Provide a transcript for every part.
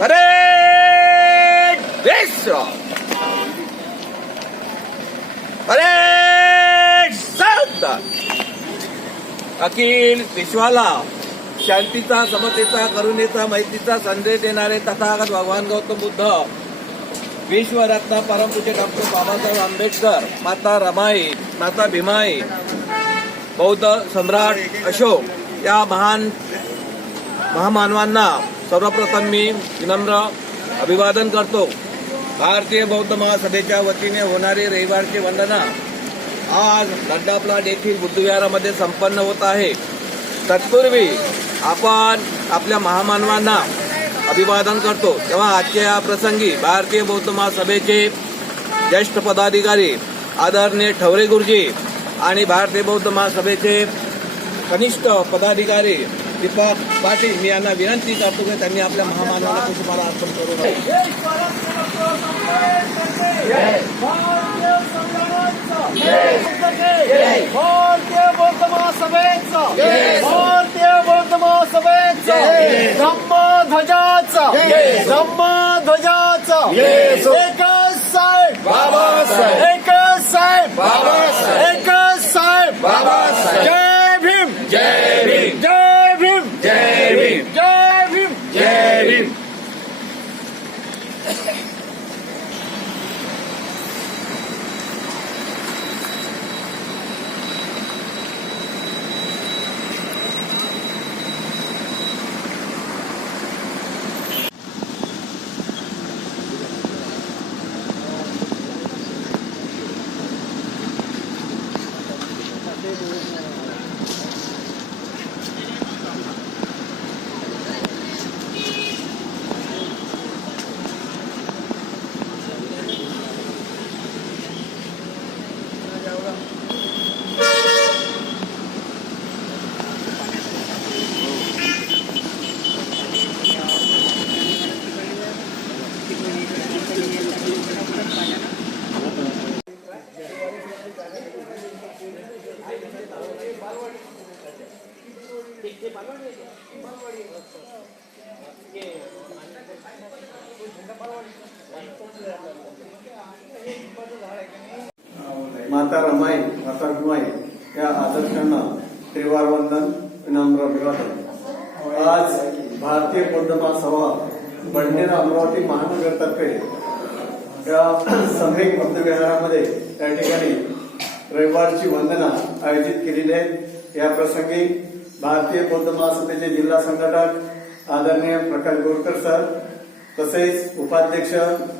हरे विश्राम हरे सद्दा अखिल विश्वाला शांतीचा समतेचा करुणेचा मैत्रीचा संदेश देणारे तथागत भगवान गौतम बुद्ध विश्वरत्न परमपूज्य डॉक्टर बाबासाहेब आंबेडकर माता रमाई माता भीमाई बौद्ध सम्राट अशोक या महान महामानवांना सर्वप्रथम मी विनम्र अभिवादन करतो. भारतीय बौद्ध महासभेच्या वतीने होणारी रविवारची वंदना आज लड्डा येथील बुद्धविहारामध्ये संपन्न होत आहे. तत्पूर्वी आपण आपल्या महामानवांना अभिवादन करतो. तेव्हा आजच्या या प्रसंगी भारतीय बौद्ध महासभेचे ज्येष्ठ पदाधिकारी आदरणीय ठवरे गुरुजी आणि भारतीय बौद्ध महासभेचे कनिष्ठ पदाधिकारी दीपक पाटील मी यांना विनंती करतो की त्यांनी आपल्या महामानवाला पुष्पमाला अर्पण करू भारतीय बौद्ध महासभेचं भारतीय बौद्ध महासभेचं धम्म ध्वजाचं धम्म ध्वजाचं एकच साहेब बाबासाहेब. एकच साहेब बाबासाहेब. एकच साहेब बाबासाहेब. जय भीम जय भीम जय भीम जय भीम जय भीम जय भीम माता रमाई माता रुमाई या आदर्शांना त्रिवार वंदन विनम्र अभिवादन आज भारतीय बौद्ध महासभा बडनेरा अमरावती महानगरतर्फे या समेक बौद्धविहारामध्ये त्या ठिकाणी रविवारची वंदना आयोजित केलेली आहे. या प्रसंगी भारतीय बौद्ध महासभेचे जिल्हा संघटक आदरणीय प्रकाश गोरकर सर तसेच उपाध्यक्ष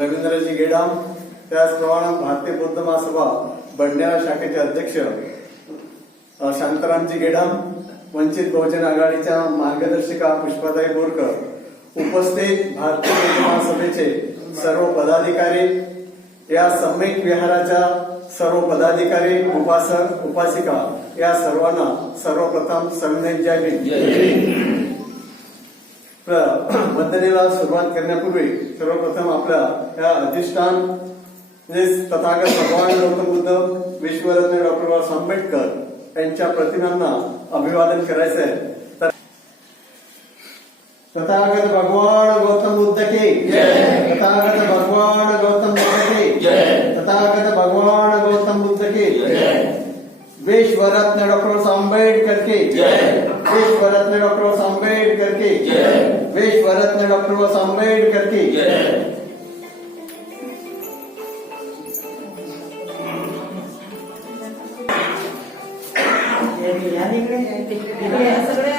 रवींद्रजी गेडाम त्याचप्रमाणे भारतीय बौद्ध महासभा बडनेरा शाखेचे अध्यक्ष शांतारामजी गेडाम वंचित बहुजन आघाडीच्या मार्गदर्शिका पुष्पाताई बोरकर उपस्थित भारतीय महासभेचे सर्व पदाधिकारी या सम्यक विहाराच्या सर्व पदाधिकारी उपासक उपासिका या सर्वांना सर्वप्रथम सविनय जय वंदनेला सुरुवात करण्यापूर्वी सर्वप्रथम आपल्या या अधिष्ठान म्हणजे तथागत भगवान गौतम बुद्ध विश्वरत्न डॉक्टर बाबासाहेब आंबेडकर यांच्या प्रतिमांना अभिवादन करायचं आहे तर तथागत भगवान गौतम बुद्ध के तथागत भगवान गौतम बुद्ध के तथागत भगवान गौतम बुद्ध की विश्वरत्न डॉक्टर आंबेडकर की विश्वरत्न डॉक्टर आंबेडकर की विश्वरत्न डॉक्टर आंबेडकर के ってく、それ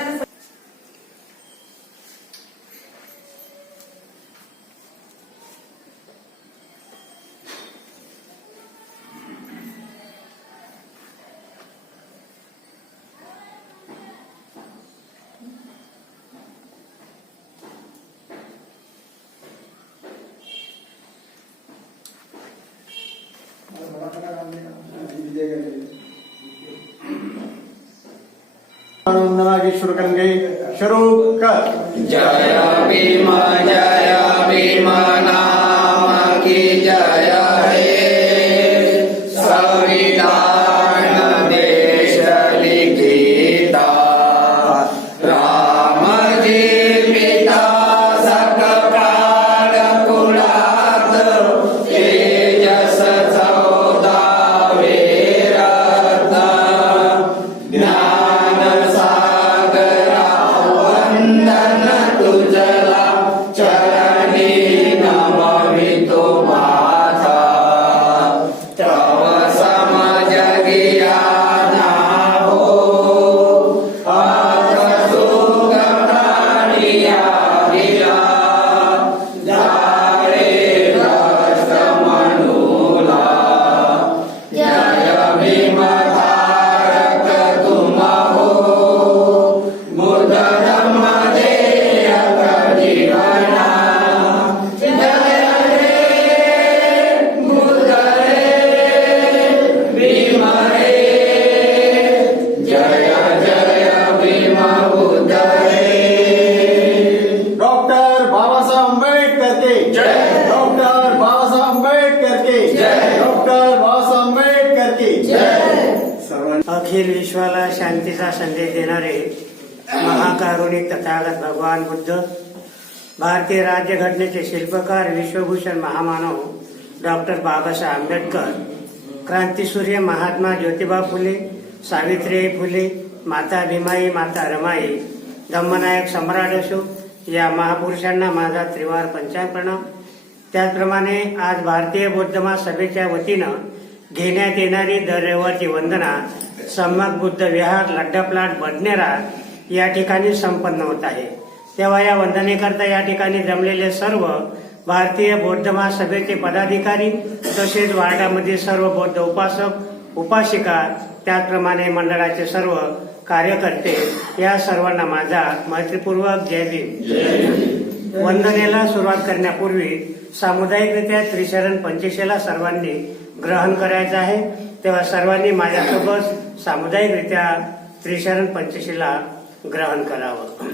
वंदनागेश्वर गंगे शुरू कर जय भीमा जय भीमा नाम की जय। अखिल विश्वाला शांतीचा संदेश देणारे महाकारुणिक तथागत भगवान बुद्ध भारतीय राज्यघटनेचे शिल्पकार विश्वभूषण महामानव डॉक्टर बाबासाहेब आंबेडकर क्रांतीसूर्य महात्मा ज्योतिबा फुले सावित्रीबाई फुले माता भीमाई माता रमाई धम्मनायक सम्राट अशोक या महापुरुषांना माझा त्रिवार पंचांग प्रणाम त्याचप्रमाणे आज भारतीय बौद्ध महासभेच्या वतीनं घेण्यात येणारी दर रविवारची वंदना सम्मक बुद्ध विहार लड्डा प्लांट बडनेरा या ठिकाणी संपन्न होत आहे. तेव्हा या वंदनेकरता या ठिकाणी जमलेले सर्व भारतीय बौद्ध महासभेचे पदाधिकारी तसेच वार्डामध्ये सर्व बौद्ध उपासक उपासिका त्याचप्रमाणे मंडळाचे सर्व कार्यकर्ते या सर्वांना माझा मैत्रीपूर्वक जय भीम. वंदनेला सुरुवात करण्यापूर्वी सामुदायिकरित्या त्रिशरण पंचशीला सर्वांनी ग्रहण करायचं आहे. तेव्हा सर्वांनी माझ्यासोबत सामुदायिकरित्या त्रिशरण पंचशीला ग्रहण करावं.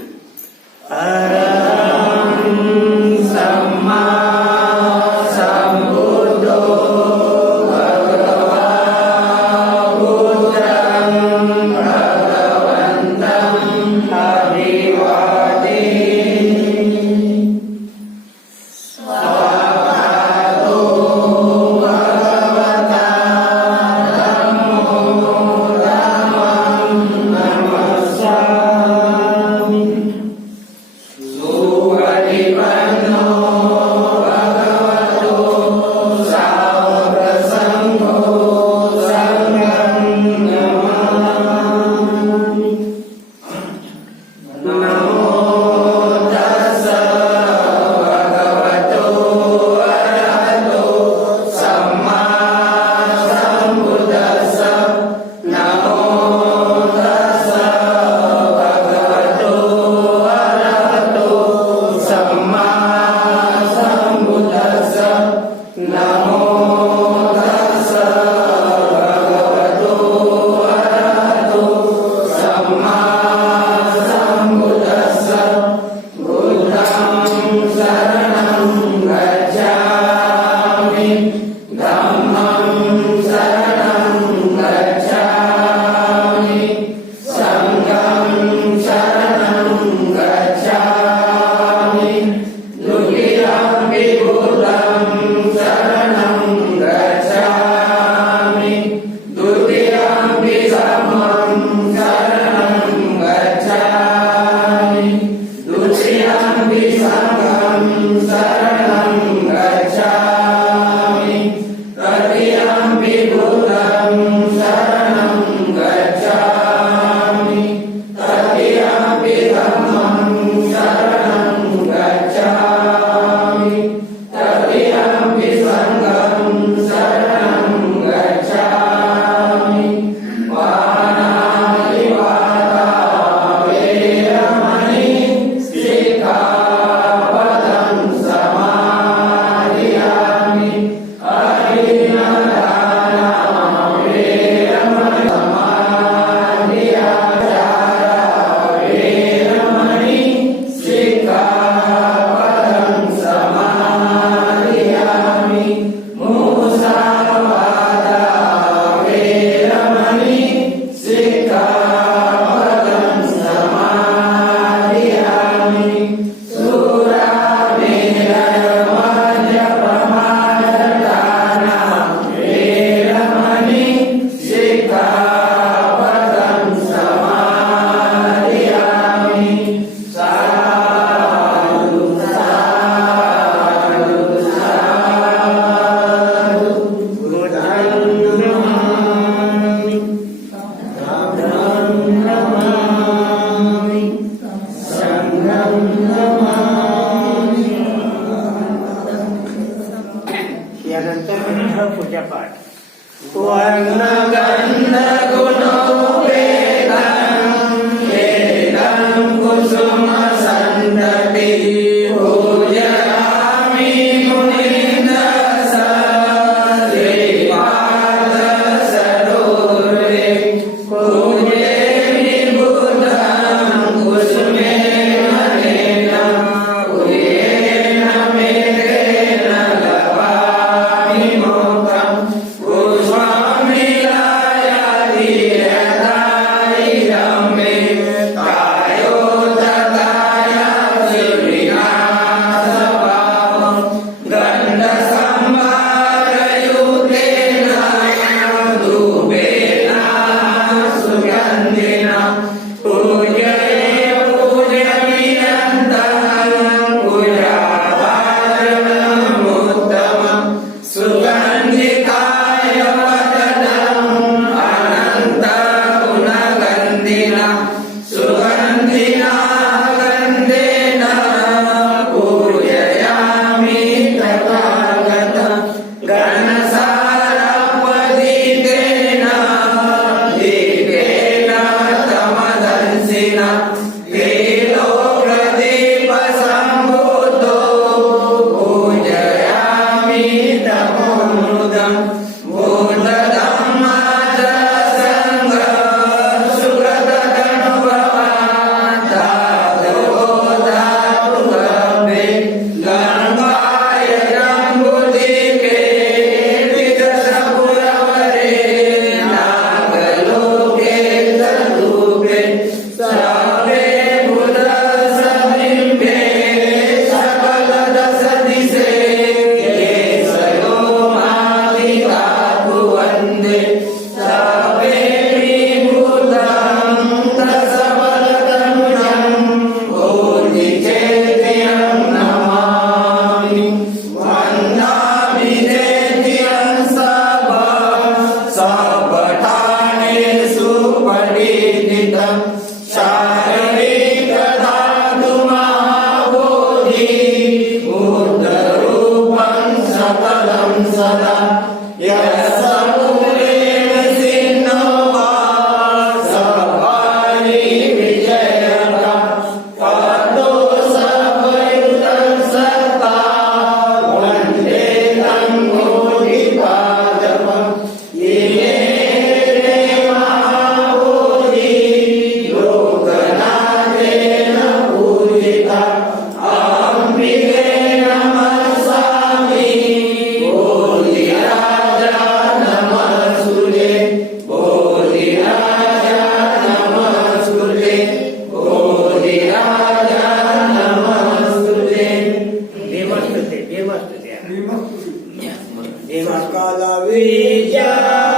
Yeah.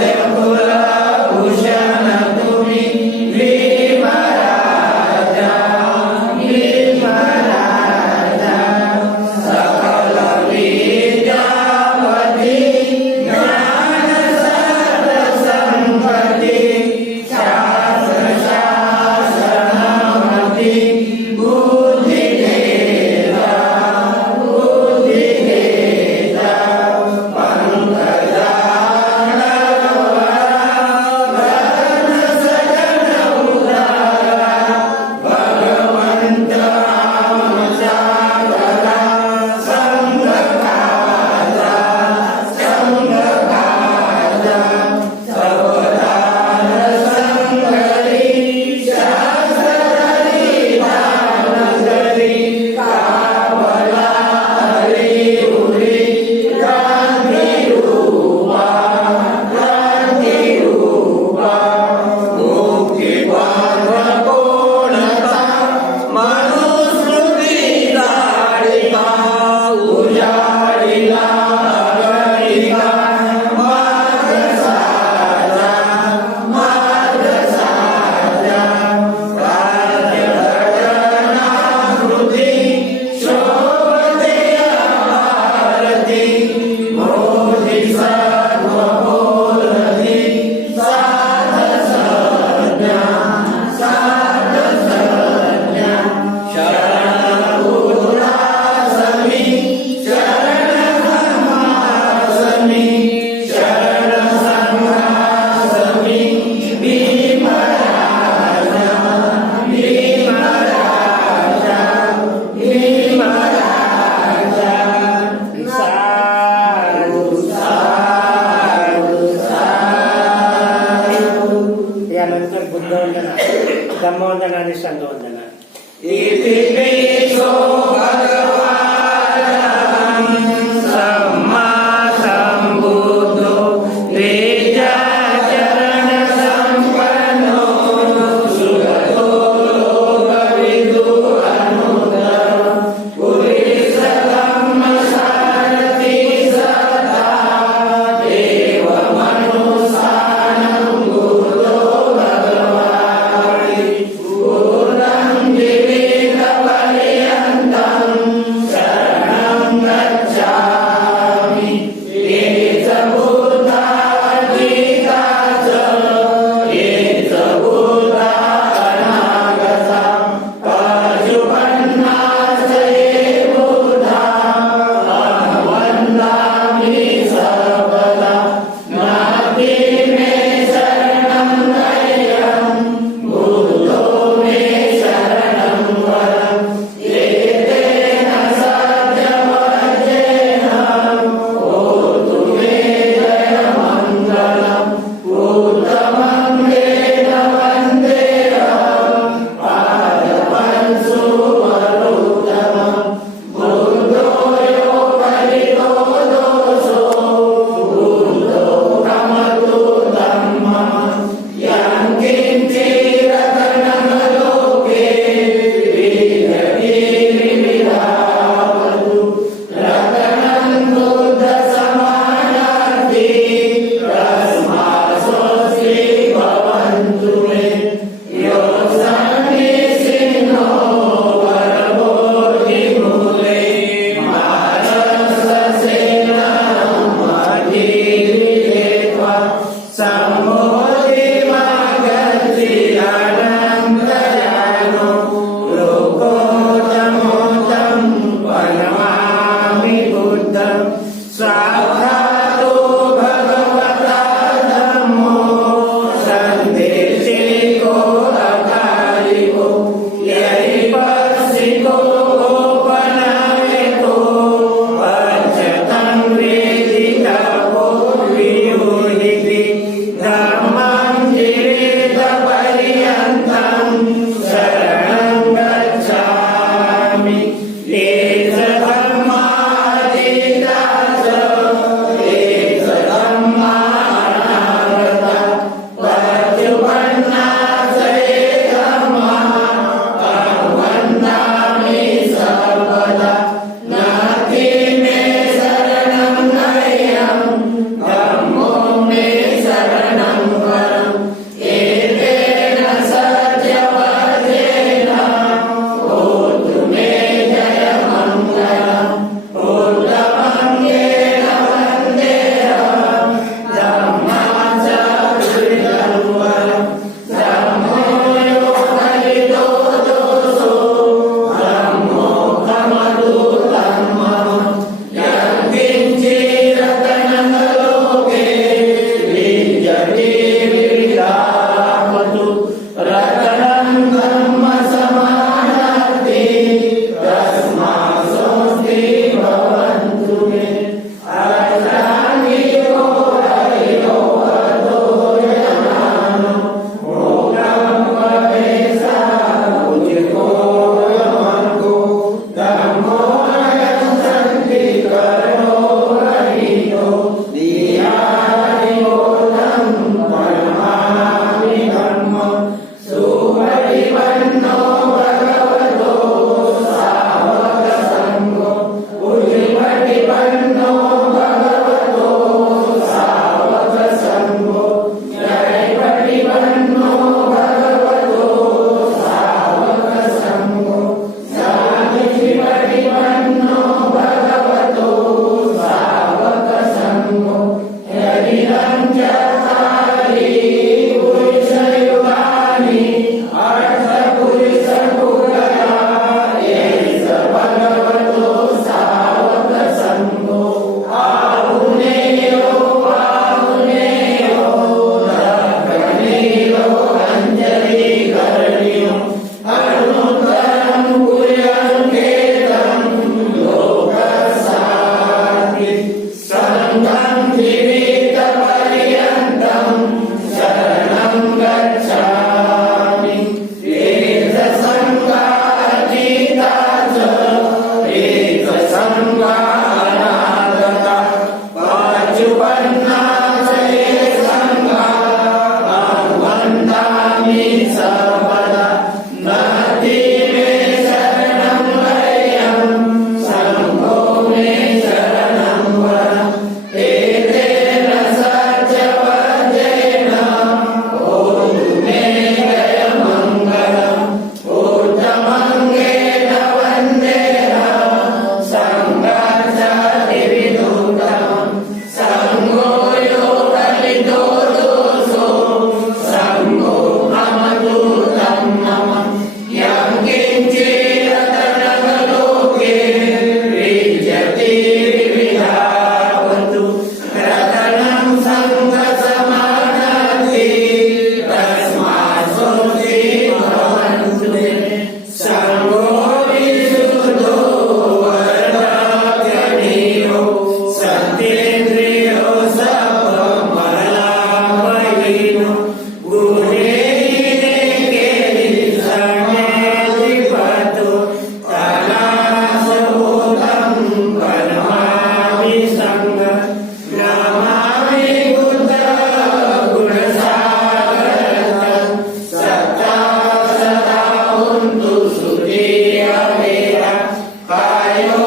they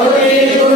महाकारुणिक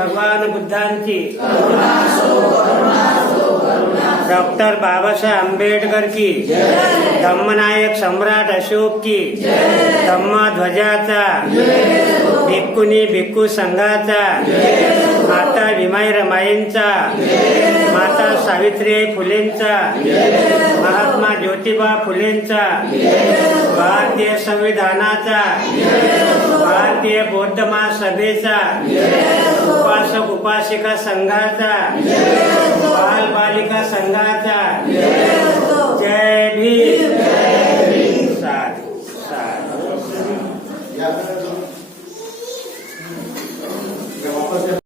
भगवान बुद्धांची डॉक्टर बाबासाहेब आंबेडकर की धम्मनायक सम्राट अशोक की धम्म ध्वजाचा भिक्कुनी भिक्खू संघाचा माता भीमाई रमाईंचा। माता सावित्रीबाई फुलेंचा महात्मा ज्योतिबा फुलेंचा भारतीय संविधानाचा भारतीय बौद्ध महासभेचा उपासक उपासिका संघाचा बाल बालिका संघाचा. जय भी